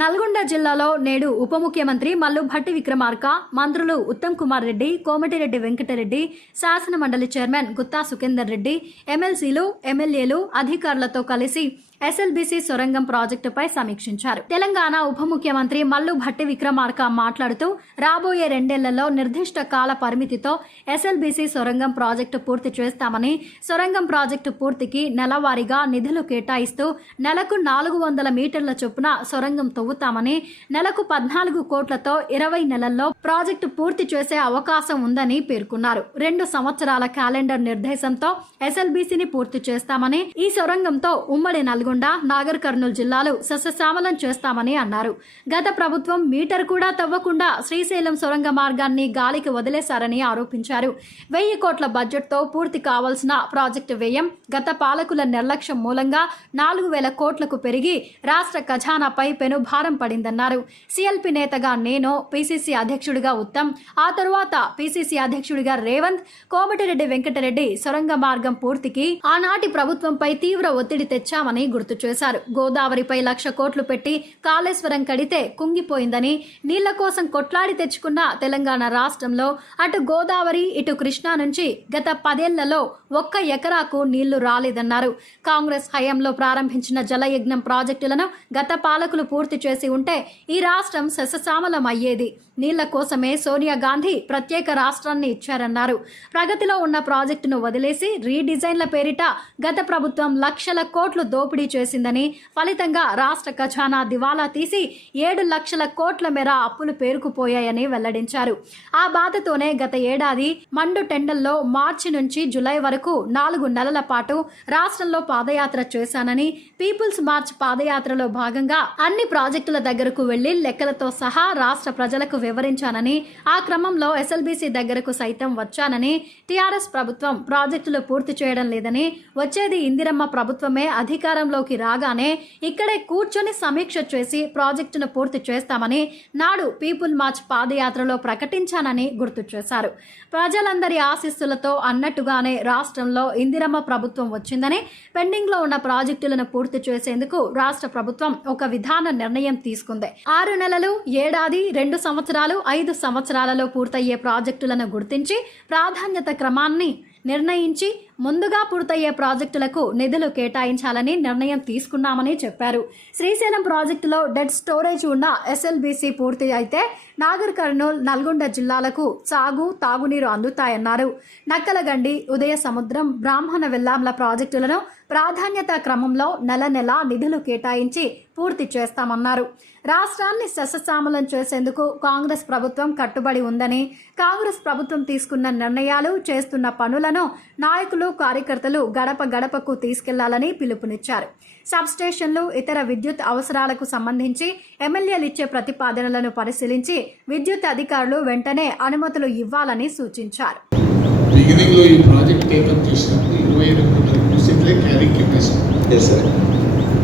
నల్గొండ జిల్లాలో నేడు ఉప ముఖ్యమంత్రి మల్లు భట్టి విక్రమార్క, మంత్రులు ఉత్తమ్ కుమార్ రెడ్డి, కోమటిరెడ్డి వెంకటరెడ్డి, శాసన మండలి చైర్మన్ గుత్తా సుఖేందర్ రెడ్డి, ఎమ్మెల్సీలు, ఎమ్మెల్యేలు, అధికారులతో కలిసి ఎస్ఎల్బీసీ సొరంగం ప్రాజెక్టుపై సమీక్షించారు. తెలంగాణ ఉప ముఖ్యమంత్రి మల్లు భట్టి విక్రమార్క మాట్లాడుతూ రాబోయే 2 ఏళ్లలో నిర్దిష్ట కాల పరిమితితో ఎస్ఎల్బీసీ సొరంగం ప్రాజెక్టు పూర్తి చేస్తామని, సొరంగం ప్రాజెక్టు పూర్తికి నెలవారీగా నిధులు కేటాయిస్తూ నెలకు 400 మీటర్ల చొప్పున సొరంగం తవ్వుతామని, నెలకు 14 కోట్లతో 20 నెలల్లో ప్రాజెక్టు పూర్తి చేసే అవకాశం ఉందని పేర్కొన్నారు. 2 సంవత్సరాల క్యాలెండర్ నిర్దేశంతో ఎస్ఎల్బీసీని పూర్తి చేస్తామని, ఈ సొరంగంతో ఉమ్మడి నల్గొండ, నాగర్ కర్నూలు జిల్లాలు సస్యశ్యామలం చేస్తామని అన్నారు. గత ప్రభుత్వం మీటర్ కూడా తవ్వకుండా శ్రీశైలం సొరంగ మార్గాన్ని గాలికి వదిలేశారని ఆరోపించారు. 1000 కోట్ల బడ్జెట్తో పూర్తి కావాల్సిన ప్రాజెక్టు వ్యయం గత పాలకుల నిర్లక్ష్యం మూలంగా 4000 కోట్లకు పెరిగి రాష్ట్ర ఖజానాపై పెనుభారం పడిందన్నారు. సిఎల్పి నేతగా నేను, పిసిసి అధ్యక్షుడిగా ఉత్తమ్, ఆ తరువాత పిసిసి అధ్యక్షుడిగా రేవంత్, కోమటిరెడ్డి వెంకటరెడ్డి సొరంగ మార్గం పూర్తికి ఆనాటి ప్రభుత్వంపై తీవ్ర ఒత్తిడి తెచ్చామని గుర్తు చేశారు. గోదావరిపై 1,00,000 కోట్లు పెట్టి కాళేశ్వరం కడితే కుంగిపోయిందని, నీళ్ల కోసం కొట్లాడి తెచ్చుకున్న తెలంగాణ రాష్ట్రంలో అటు గోదావరి, ఇటు కృష్ణా నుంచి గత 10 ఏళ్లలో 1 ఎకరాకు నీళ్లు రాలేదన్నారు. కాంగ్రెస్ హయాంలో ప్రారంభించిన జలయజ్ఞం ప్రాజెక్టులను గత పాలకులు పూర్తి చేసి ఉంటే ఈ రాష్ట్రం సస్యశ్యామలం అయ్యేది. నీళ్ల కోసమే సోనియా గాంధీ ప్రత్యేక రాష్ట్రాన్ని ఇచ్చారన్నారు. ప్రగతిలో ఉన్న ప్రాజెక్టును వదిలేసి రీడిజైన్ల పేరిట గత ప్రభుత్వం 1,00,000 కోట్లు దోపిడీ చేసిందని, ఫలితంగా రాష్ట్ర ఖజానా దివాలా తీసి 7,00,000 కోట్ల మేర అప్పులు పేరుకుపోయాయని వెల్లడించారు. ఆ బాధతోనే గత ఏడాది మండు టెండల్లో మార్చి నుంచి జులై వరకు 4 నెలల పాటు రాష్ట్రంలో పాదయాత్ర చేశానని, పీపుల్స్ మార్చ్ పాదయాత్రలో భాగంగా అన్ని ప్రాజెక్టుల దగ్గరకు వెళ్లి లెక్కలతో సహా రాష్ట్ర ప్రజలకు వివరించానని, ఆ క్రమంలో ఎస్ఎల్బీసీ దగ్గరకు సైతం వచ్చానని, టీఆర్ఎస్ ప్రభుత్వం ప్రాజెక్టులు పూర్తి చేయడం లేదని, వచ్చేది ఇందిరమ్మ ప్రభుత్వమే అధికారంలోకి రాగానే ఇక్కడే కూర్చొని సమీక్ష చేసి ప్రాజెక్టును పూర్తి చేస్తామని నాడు పీపుల్ మార్చ్ పాదయాత్రలో ప్రకటించానని గుర్తు చేశారు. ప్రజలందరి ఆశీస్సులతో అన్నట్టుగానే రాష్ట్రంలో ఇందిరమ్మ ప్రభుత్వం వచ్చిందని, పెండింగ్ లో ఉన్న ప్రాజెక్టులను పూర్తి చేసేందుకు రాష్ట్ర ప్రభుత్వం ఒక విధాన నిర్ణయం తీసుకుంది. 6 నెలలు, ఏడాది, 2 సంవత్సరాలు, 5 సంవత్సరాలలో పూర్తయ్యే ప్రాజెక్టులను గుర్తించి ప్రాధాన్యత క్రమాన్ని నిర్ణయించి ముందుగా పూర్తయ్యే ప్రాజెక్టులకు నిధులు కేటాయించాలని నిర్ణయం తీసుకున్నామని చెప్పారు. శ్రీశైలం ప్రాజెక్టులో డెడ్ స్టోరేజ్ ఉన్న ఎస్ఎల్బీసీ పూర్తి అయితే నాగర్ కర్నూల్, నల్గొండ జిల్లాలకు సాగు, తాగునీరు అందుతాయన్నారు. నక్కలగండి, ఉదయ సముద్రం, బ్రాహ్మణ వెల్లాంల ప్రాజెక్టులను ప్రాధాన్యత క్రమంలో నెల నిధులు కేటాయించి పూర్తి చేస్తామన్నారు. రాష్ట్రాన్ని సస్యశ్యామలం చేసేందుకు కాంగ్రెస్ ప్రభుత్వం కట్టుబడి ఉందని, కాంగ్రెస్ ప్రభుత్వం తీసుకున్న నిర్ణయాలు, చేస్తున్న పనులను నాయకులు, కార్యకర్తలు గడప గడపకు తీసుకెళ్లాలని పిలుపునిచ్చారు. సబ్స్టేషన్లు, ఇతర విద్యుత్ అవసరాలకు సంబంధించి ఎమ్మెల్యేలు ఇచ్చే ప్రతిపాదనలను పరిశీలించి విద్యుత్ అధికారులు వెంటనే అనుమతులు ఇవ్వాలని సూచించారు.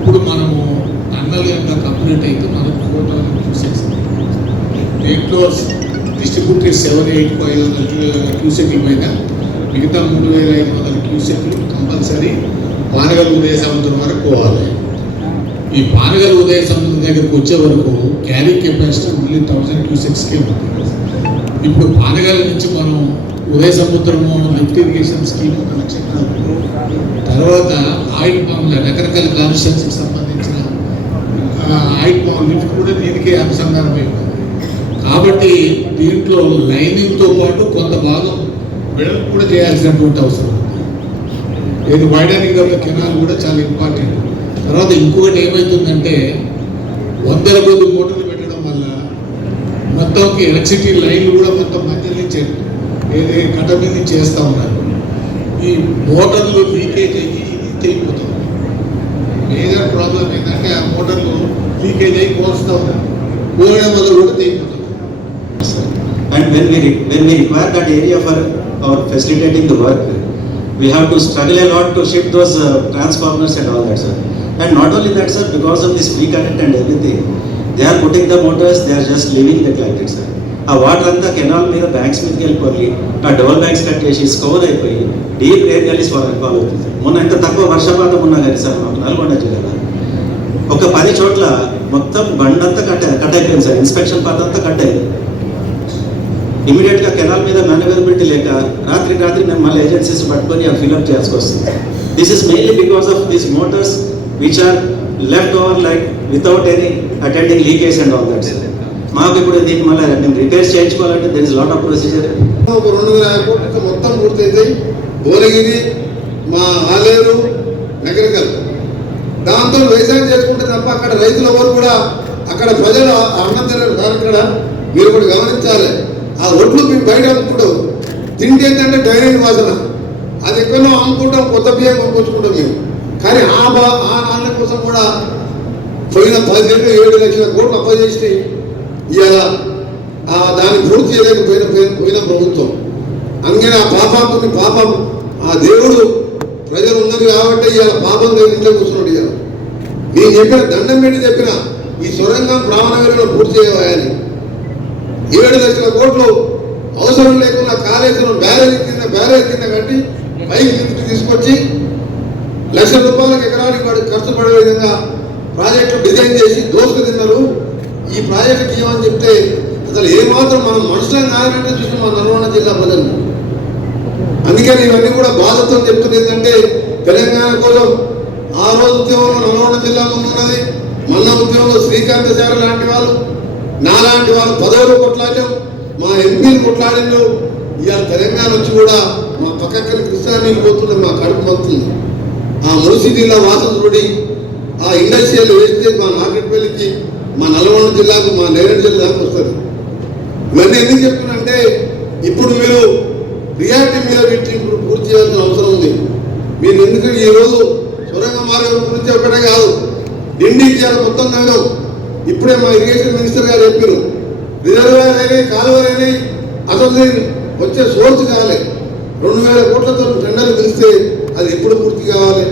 ఇప్పుడు మనము టన్నల్ ఎంత కంప్లీట్ అయితే మనకు 4,000 క్యూసెక్స్, దీంట్లో డిస్ట్రిబ్యూటెడ్ 7,800 క్యూసెక్ల పైన మిగతా 3,500 క్యూసెక్లు కంపల్సరీ పానగల్ ఉదయ సముద్రం వరకు పోవాలి. ఈ పానగల్ ఉదయ సముద్రం దగ్గరకు వచ్చే వరకు క్యారీ కెపాసిటీ ఓన్లీ 1000 క్యూసెక్స్కే ఉంటుంది. ఇప్పుడు పానగల్ నుంచి మనం ఉదయ సముద్రము లిఫ్ట్ ఇరిగేషన్ స్కీమ్ తర్వాత ఆయిల్ పంప్ల రకరకాల కాన్స్టిట్యూన్సీకి సంబంధించిన ఆయిల్ పంప్ లిఫ్ట్ కూడా దీనికే అనుసంధానమై ఉంది. కాబట్టి దీంట్లో లైనింగ్తో పాటు కొంత భాగం వెడల్పు కూడా చేయాల్సినటువంటి అవసరం ఉంది. ఇది వైడనింగ్ ఆఫ్ ద కెనాల్ కూడా చాలా ఇంపార్టెంట్. తర్వాత ఇంకొకటి ఏమవుతుందంటే 100 కొద్ది మోటార్లు పెట్టడం వల్ల మొత్తంకి ఎలక్ట్రిసిటీ లైన్లు కూడా మొత్తం మధ్య నుంచి కట్ట మీద నుంచి చేస్తూ ఉన్నారు. ఈ మోటార్లు లీకేజ్ అయ్యి ఇది తెగిపోతుంది. మేజర్ ప్రాబ్లం ఏంటంటే ఆ మోటార్లు లీకేజ్ అయ్యి కోరుస్తూ ఉన్నారు, కోరడం వల్ల కూడా తెగిపోతుంది. And when we require that area for our facilitating the work, we have to struggle a lot to shift those transformers and all that, sir. And not only that, sir, because of this free current and everything, they are putting the motors, they are just leaving the like it, sir. ఆ water అంతా canal మీద banks మీదకి వెళ్ళిపోయి ఆ double banks కట్టేసి score అయిపోయి deep rare గలీస్ follow అవుతుంది. మొన్న ఎంత తక్కువ వర్షపాతం ఉన్నా కానీ సార్ మాకు నల్గొండ జిల్లాలో ఒక 10 చోట్ల మొత్తం బండంతా కట్ అయిపోయింది సార్. ఇన్స్పెక్షన్ పాత్ అంతా కట్ అయింది. ఇమీడియట్గా కెనాల్ మీద మేనేజబిలిటీ లేక రాత్రి మేము మళ్ళీ ఏజెన్సీస్ పట్టుకొని అవి ఫిల్అప్ చేయాల్సి వస్తుంది. This is mainly because of these motors which are left over like without any attending leakage and all that. మాకు ఇప్పుడు దీన్ని మళ్ళీ మేము రిపేర్స్ చేయించుకోవాలంటే there is lot of procedure. ఒక 2,000 కోట్లతో మొత్తం పూర్తయితాయి. భువనగిరి, మా ఆలేరు, నగరికల్ దాంతో వ్యవసాయం చేసుకుంటే తప్ప అక్కడ రైతుల ఎవరు కూడా అక్కడ ప్రజలు అన్నం తినరు. ఇక్కడ మీరు కూడా గమనించాలి. ఆ ఒడ్లు మేము బయట అమ్ముకుంటాం, తిండి ఏంటంటే డ్రైనేజ్ వాసన. అది ఎక్కడో అమ్ముకుంటాం, కొత్త బియ్యం కొనుక్కొచ్చుకుంటాం మేము. కానీ ఆ నాన్న కోసం కూడా పోయిన 10 ఏళ్ళు 7 లక్షల కోట్లు అప్పచేసి ఇలా దాన్ని పూర్తి చేయలేకపోయిన ప్రభుత్వం. అందుకని ఆ పాపం ఆ దేవుడు ప్రజలు ఉన్నది కాబట్టి ఇవాళ పాపం ఇంట్లో కూర్చున్నాడు. ఇవాళ నేను చెప్పిన దండం పెట్టి చెప్పిన ఈ సొరంగం బ్రాహ్మణగిరిలో పూర్తి చేయాలని 7 లక్షల కోట్లు అవసరం లేకుండా కాళేశ్వరం బ్యారేజ్ కింద కట్టి పైకి తీసుకొచ్చి ₹1,00,000 ఎకరానికి ఖర్చు పడే విధంగా ప్రాజెక్టు డిజైన్ చేసి దోసుకు తిన్నారు. ఈ ప్రాజెక్టుకి ఏమని చెప్తే అసలు ఏమాత్రం మనం మనుషులను కాదనంటే చూసిన మా నల్గొండ జిల్లా ప్రజలు. అందుకని ఇవన్నీ కూడా బాధతో చెప్తున్నది ఏంటంటే తెలంగాణ కోసం ఆ రోజు ఉద్యమంలో నల్గొండ జిల్లా ముందున్నది. మొన్న ఉద్యమంలో శ్రీకాంత్ సార్ లాంటి వాళ్ళు, నాలాంటి వాళ్ళు పదవులు కొట్లాడాం, మా ఎంపీలు కొట్లాడిండు. ఇవాళ తెలంగాణ వచ్చి కూడా మా పక్కకి కృష్ణా నీళ్ళు పోతుండే మా కడుపు మొత్తుంది. ఆ మున్సిటీలో వాసన చూడి ఆ ఇండస్ట్రియల్ వేస్టేజ్ మా నాగరిపల్లికి, మా నల్గొండ జిల్లాకు, మా నేరేడు జిల్లాకు వస్తుంది. ఇవన్నీ ఎందుకు చెప్తున్నంటే ఇప్పుడు మీరు రియాలిటీ మీద వీటిని ఇప్పుడు పూర్తి చేయాల్సిన అవసరం ఉంది. మీరు ఎందుకు ఈరోజు సొరంగ మార్గం గురించి ఒకటే కాదు, డిండి చేయాలి మొత్తం కాదు. ఇప్పుడే మా ఇరిగేషన్ మినిస్టర్ గారు చెప్పారు, రిజర్వాయర్ అయినాయి, కాలువలైనాయి, అసలు వచ్చే సోర్స్ కావాలి. 2,000 కోట్లతో టెండర్లు పిలిస్తే అది ఎప్పుడు పూర్తి కావాలి.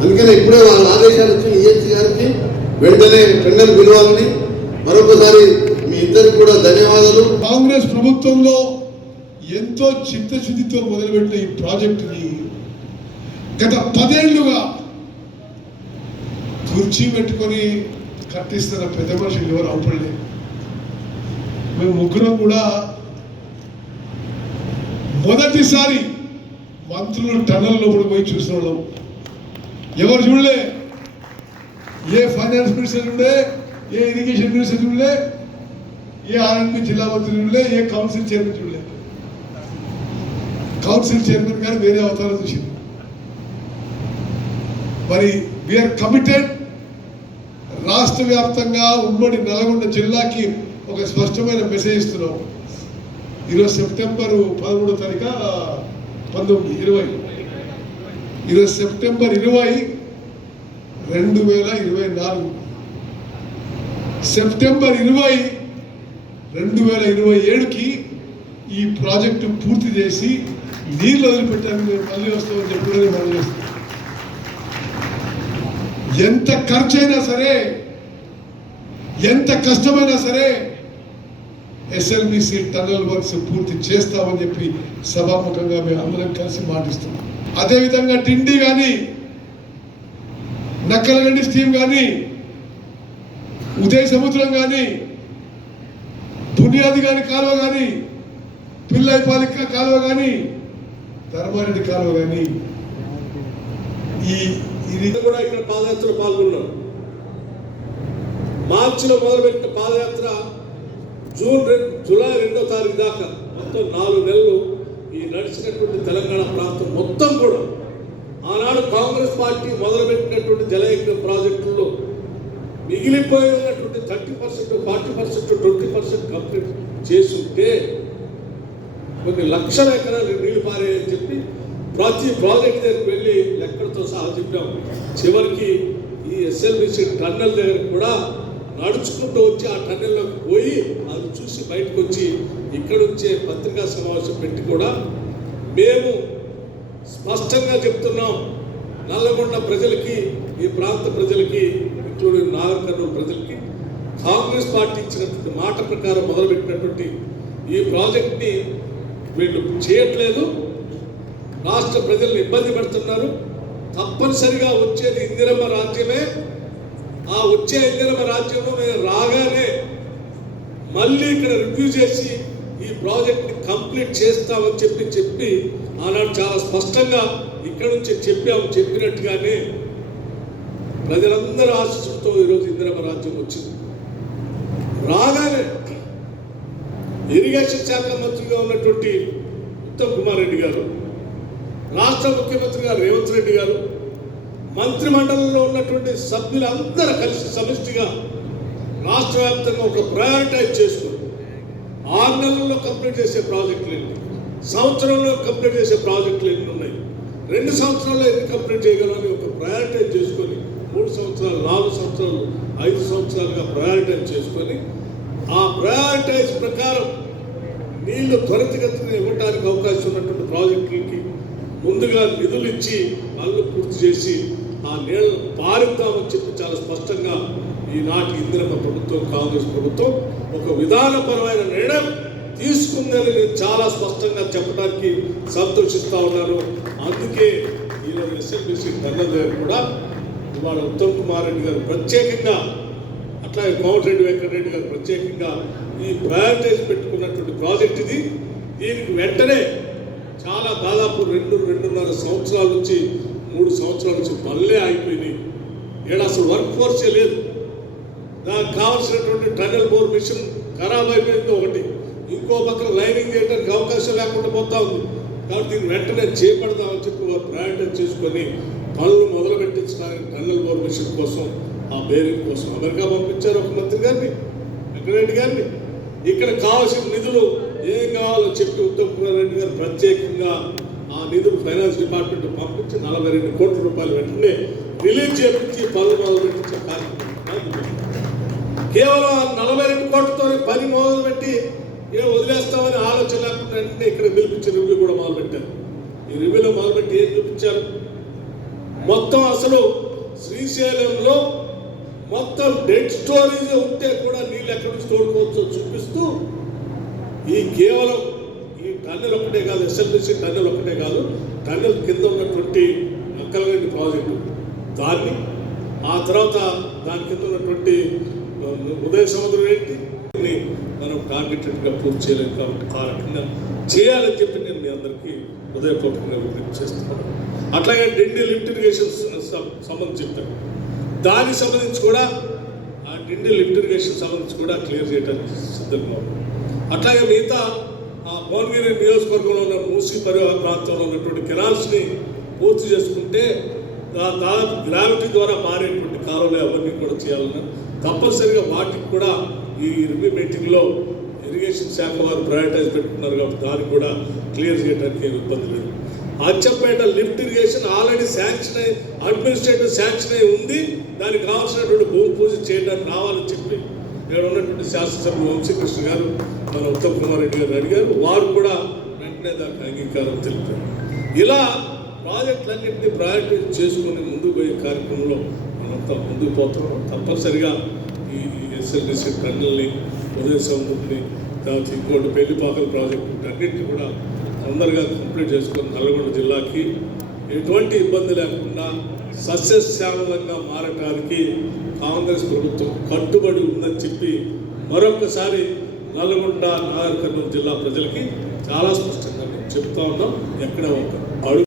అందుకని ఇప్పుడే వాళ్ళ ఆదేశాలు వచ్చి ఈఎన్సీ గారికి వెంటనే టెండర్ పిలవాలని మరొకసారి మీ ఇద్దరికి కూడా ధన్యవాదాలు. కాంగ్రెస్ ప్రభుత్వంలో ఎంతో చిత్తశుద్ధితో మొదలుపెట్టిన ఈ ప్రాజెక్టుని గత 10 ఏళ్లుగా కుర్చీ పెట్టుకొని కట్టిస్తున్న పెద్ద మనుషులు ఎవరు అవపడలేదు. మేము ముగ్గురం కూడా మొదటిసారి మంత్రులు టన్నల్ లోపల పోయి చూసిన వాళ్ళం. ఎవరు చూడలే, ఏ ఫైనాన్స్ మినిస్టర్ చూడలే, ఏ ఇరిగేషన్ మినిస్టర్ చూడలే, ఏ ఆర్ఎండ్బి జిల్లా మంత్రి చూడలే, ఏ కౌన్సిల్ చైర్మన్ చూడలే. కౌన్సిల్ చైర్మన్ గారు వేరే అవతారం చూసింది. మరి వీఆర్ కమిటెడ్. రాష్ట్ర వ్యాప్తంగా ఉమ్మడి నల్గొండ జిల్లాకి ఒక స్పష్టమైన మెసేజ్ ఇస్తున్నాం. ఈరోజు సెప్టెంబర్ 13వ తారీఖు 1920, ఈరోజు సెప్టెంబర్ 20, 2024. సెప్టెంబర్ 20, 2027కి ఈ ప్రాజెక్టు పూర్తి చేసి నీళ్ళు వదిలిపెట్టాలని మేము మళ్ళీ వస్తామని చెప్పి మనం చేస్తాం. ఎంత ఖర్చైనా సరే, ఎంత కష్టమైనా సరే ఎస్ఎల్బిసి టన్నల్ వర్క్స్ పూర్తి చేస్తామని చెప్పి సభాముఖంగా మేము అందరం కలిసి మాటిస్తాం. అదేవిధంగా డిండి కానీ, నక్కలగండి స్కీమ్ కానీ, ఉదయ సముద్రం కానీ, బునియాది కానీ కాలువ కానీ, పిల్లైపాలిక కాలువ కానీ, ధర్మారెడ్డి కాలువ కానీ, ఇది కూడా ఇక్కడ పాదయాత్రలో పాల్గొన్నాం. మార్చిలో మొదలుపెట్టిన పాదయాత్ర జూలై 2వ తారీఖు దాకా మొత్తం 4 నెలలు ఈ నడిచినటువంటి తెలంగాణ ప్రాంతం మొత్తం కూడా ఆనాడు కాంగ్రెస్ పార్టీ మొదలుపెట్టినటువంటి జలయజ్ఞ ప్రాజెక్టుల్లో మిగిలిపోయి ఉన్నటువంటి 30%, 40%, 20% కంప్లీట్ చేసి ఉంటే కొన్ని లక్షల ఎకరాలు నీళ్లు పారాయని చెప్పి ప్రతి ప్రాజెక్ట్ దగ్గరికి వెళ్ళి లెక్కలతో సహా చెప్పాం. చివరికి ఈ ఎస్ఎల్బిసి టన్నెల్ దగ్గర కూడా నడుచుకుంటూ వచ్చి ఆ టన్నెల్లోకి పోయి అది చూసి బయటకు వచ్చి ఇక్కడ వచ్చే పత్రికా సమావేశం పెట్టి కూడా మేము స్పష్టంగా చెప్తున్నాం, నల్లగొండ ప్రజలకి, ఈ ప్రాంత ప్రజలకి, ఇంక్లూడింగ్ నాగర్ కర్నూలు ప్రజలకి కాంగ్రెస్ పార్టీ ఇచ్చినటువంటి మాట ప్రకారం మొదలుపెట్టినటువంటి ఈ ప్రాజెక్ట్ని వీళ్ళు చేయట్లేదు, రాష్ట్ర ప్రజల్ని ఇబ్బంది పెడుతున్నారు. తప్పనిసరిగా వచ్చేది ఇందిరమ్మ రాజ్యమే. ఆ వచ్చే ఇందిరమ్మ రాజ్యంలో మేము రాగానే మళ్ళీ ఇక్కడ రివ్యూ చేసి ఈ ప్రాజెక్ట్ని కంప్లీట్ చేస్తామని చెప్పి ఆనాడు చాలా స్పష్టంగా ఇక్కడ నుంచి చెప్పినట్టుగానే ప్రజలందరూ ఆశిస్తుతో ఈరోజు ఇందిరమ్మ రాజ్యం వచ్చింది. రాగానే ఇరిగేషన్ శాఖ మంత్రిగా ఉన్నటువంటి ఉత్తమ్ కుమార్ రెడ్డి గారు, రాష్ట్ర ముఖ్యమంత్రిగా రేవంత్ రెడ్డి గారు, మంత్రిమండలిలో ఉన్నటువంటి సభ్యులందరూ కలిసి సమిష్టిగా రాష్ట్ర వ్యాప్తంగా ఒక ప్రయారిటైజ్ చేసుకుని 6 నెలల్లో కంప్లీట్ చేసే ప్రాజెక్టులు ఎన్ని, సంవత్సరంలో కంప్లీట్ చేసే ప్రాజెక్టులు ఎన్ని ఉన్నాయి, 2 సంవత్సరాల్లో ఎన్ని కంప్లీట్ చేయగలని ఒక ప్రయారిటైజ్ చేసుకొని 3 సంవత్సరాలు, 4 సంవత్సరాలు, 5 సంవత్సరాలుగా ప్రయారిటైజ్ చేసుకొని ఆ ప్రయారిటైజ్ ప్రకారం నీళ్లు త్వరితగతిన ఇవ్వడానికి అవకాశం ఉన్నటువంటి ప్రాజెక్టులకి ముందుగా నిధులు ఇచ్చి పనులు పూర్తి చేసి ఆ నీళ్లను పారిద్దామని చెప్పి చాలా స్పష్టంగా ఈనాటి ఇందిరమ్మ ప్రభుత్వం, కాంగ్రెస్ ప్రభుత్వం ఒక విధానపరమైన నిర్ణయం తీసుకుందని నేను చాలా స్పష్టంగా చెప్పడానికి సంతోషిస్తా ఉన్నాను. అందుకే ఈరోజు ఎస్ఎల్బిసి ధర్నా దగ్గర కూడా ఇవాళ ఉత్తమ్ కుమార్ రెడ్డి గారు ప్రత్యేకంగా, అట్లాగే కోమటిరెడ్డి వెంకటరెడ్డి గారు ప్రత్యేకంగా ఈ ప్రయారిటైజ్ పెట్టుకున్నటువంటి ప్రాజెక్ట్ ఇది. దీనికి వెంటనే చాలా దాదాపు 2.5 సంవత్సరాల నుంచి 3 సంవత్సరాల నుంచి పనులే ఆగిపోయినాయి. ఇక్కడ అసలు వర్క్ ఫోర్సే లేదు. దానికి కావాల్సినటువంటి టన్నెల్ బోర్ మిషన్ ఖరాబ్ అయిపోయింది ఒకటి, ఇంకో పక్కన లైనింగ్ చేయడానికి అవకాశం లేకుండా పోతా ఉంది. కాబట్టి దీన్ని వెంటనే చేపడదామని చెప్పి వారు ప్రయారిటైజ్ చేసుకొని పనులు మొదలు పెట్టించడానికి టన్నెల్ బోర్ మిషన్ కోసం, ఆ బేరింగ్ కోసం అమెరికా పంపించారు ఒక మంత్రి గారిని, వెంకటరెడ్డి గారిని. ఇక్కడ కావాల్సిన నిధులు ఏం కావాలో చెప్పి ఉత్తమ్ కుమార్ రెడ్డి గారు ప్రత్యేకంగా ఆ నిధులు ఫైనాన్స్ డిపార్ట్మెంట్ పంపించి 42 కోట్ల రూపాయలు వెంటనే రిలీజ్ చేయించి పనులు మొదలు పెట్టించే కార్యక్రమం. కేవలం 42 కోట్లతో పని మొదలుపెట్టి వదిలేస్తామని ఆలోచన లేకుండా వెంటనే ఇక్కడ పిలిపించి రివ్యూ కూడా మొదలుపెట్టారు. ఈ రివ్యూలో మొదలుపెట్టి ఏం చూపించారు? మొత్తం అసలు శ్రీశైలంలో మొత్తం డెడ్ స్టోరేజ్ ఉంటే కూడా నీళ్ళు ఎక్కడి నుంచి తోడుకోవచ్చో చూపిస్తూ ఈ కేవలం ఈ టన్నెల్ ఒకటే కాదు, ఎస్ఎల్బిసి టన్నెల్ ఒకటే కాదు, టన్నెల్ కింద ఉన్నటువంటి నక్కలగడ్డి ప్రాజెక్టు దాన్ని, ఆ తర్వాత దాని కింద ఉన్నటువంటి ఉదయ సముద్రం ఏంటి మనం టార్గెటెడ్గా పూర్తి చేయలేము. కాబట్టి ఆ రకంగా చేయాలని చెప్పి నేను మీ అందరికీ హృదయపూర్వకంగా విజ్ఞప్తి చేస్తున్నాను. అట్లాగే డిండి లిఫ్ట్ ఇరిగేషన్ సంబంధించి చెప్పాను, దానికి సంబంధించి కూడా ఆ డిండి లిఫ్ట్ ఇరిగేషన్ సంబంధించి కూడా క్లియర్ చేయడానికి సిద్ధంగా ఉంది. అట్లాగే మిగతా ఆ భువనగిరి నియోజకవర్గంలో ఉన్న మూసీ పరివాహ ప్రాంతంలో ఉన్నటువంటి కెనాల్స్ని పూర్తి చేసుకుంటే దాదాపు గ్రావిటీ ద్వారా మారేటువంటి కాలువలు అవన్నీ కూడా చేయాలన్నా తప్పనిసరిగా వాటికి కూడా ఈ రివ్యూ మీటింగ్లో ఇరిగేషన్ శాఖ వారు ప్రయారిటైజ్ పెట్టుకున్నారు. కాబట్టి దానికి కూడా క్లియర్ చేయడానికి ఏమి ఇబ్బంది లేదు. Achampet lift irrigation already sanction అయ్యి అడ్మినిస్ట్రేటివ్ శాంక్షన్ అయి ఉంది. దానికి కావాల్సినటువంటి భూమి పూజ చేయడానికి రావాలని చెప్పి ఇక్కడ ఉన్నటువంటి శాసనసభ్యులు వంశీకృష్ణ గారు, మన ఉత్తమ్ కుమార్ రెడ్డి గారు అడిగారు. వారు కూడా వెంటనే దానికి అంగీకారం తెలిపారు. ఇలా ప్రాజెక్టులన్నింటినీ ప్రయారిటైజ్ చేసుకుని ముందుకు పోయే కార్యక్రమంలో మనంతా ముందుకు పోతున్నాం. తప్పనిసరిగా ఈ ఎస్ఎల్బిసి టన్నెల్ని, ఉదయ సముద్రాన్ని, తర్వాత ఇంకోటి పెళ్లిపాకల ప్రాజెక్టు అన్నింటినీ కూడా తొందరగా కంప్లీట్ చేసుకొని నల్గొండ జిల్లాకి ఎటువంటి ఇబ్బంది లేకుండా సస్యశ్యామలంగా మారటానికి కాంగ్రెస్ ప్రభుత్వం కట్టుబడి ఉందని చెప్పి మరొకసారి నల్గొండ, నాగర్ కర్నూలు జిల్లా ప్రజలకి చాలా స్పష్టంగా చెప్తా ఉన్నాం. ఎక్కడ ఒక